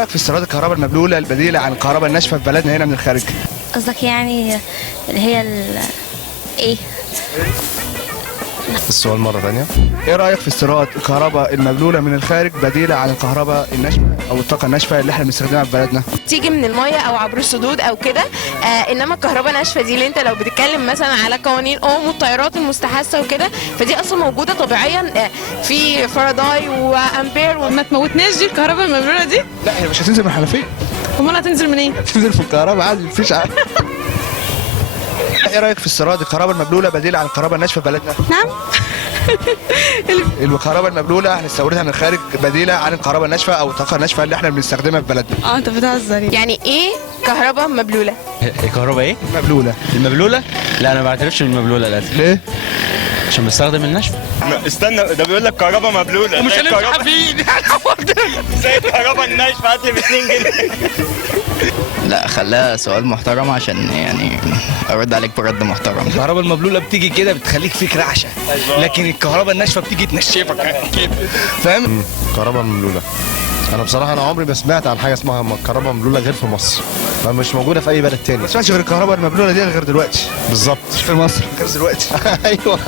رايك في استيراد الكهرباء المبلوله البديله عن الكهرباء الناشفه في بلدنا هنا من الخارج؟ قصدك يعني اللي هي ايه؟ السؤال مرة ثانية. ايه رايك في استيراد الكهرباء المبلوله من الخارج بديله عن الكهرباء الناشفه او الطاقه الناشفه اللي احنا بنستخدمها في بلدنا؟ تيجي من الميه او عبر السدود او كده. انما الكهرباء ناشفه دي اللي انت لو بتتكلم مثلا على قوانين والطيارات المستحثه وكده، فدي اصلا موجوده طبيعيا في فاراداي وامبير. ما تموتناش دي الكهرباء المبلوله دي. لا هي مش هتنزل من الحنفيه. امال هتنزل منين؟ هتنزل في الكهرباء عادي مفيش عادي. ايه رايك في استيراد الكهرباء المبلوله بديله عن الكهرباء الناشفه في بلدنا؟ نعم. الكهرباء المبلوله هنستوردها من الخارج بديله عن الكهرباء الناشفه او الطاقه الناشفه اللي احنا بنستخدمها في بلدنا. انت بتهزر يعني ايه كهرباء مبلوله؟ الكهرباء ايه؟ مبلوله. المبلوله؟ لا انا ما بعترفش بالمبلوله للاسف. ليه؟ عشان بستخدم الناشفه. استنى، ده بيقول لك كهرباء مبلوله ومش هنمسح فيه. زي الكهرباء الناشفه هات لي ب 2 جنيه. لا خليها سؤال محترم عشان يعني ارد عليك برد محترم. الكهرباء المبلولة بتيجي كده بتخليك فيك رعشة، لكن الكهرباء الناشفة بتيجي تنشفك كده، فاهم؟ كهرباء مبلولة. أنا بصراحة أنا عمري ما سمعت عن حاجة اسمها كهرباء مبلولة غير في مصر. مش موجودة في أي بلد تاني. ما سمعتش غير الكهرباء المبلوله دي غير دلوقتي. بالظبط. في مصر غير دلوقتي. أيوه.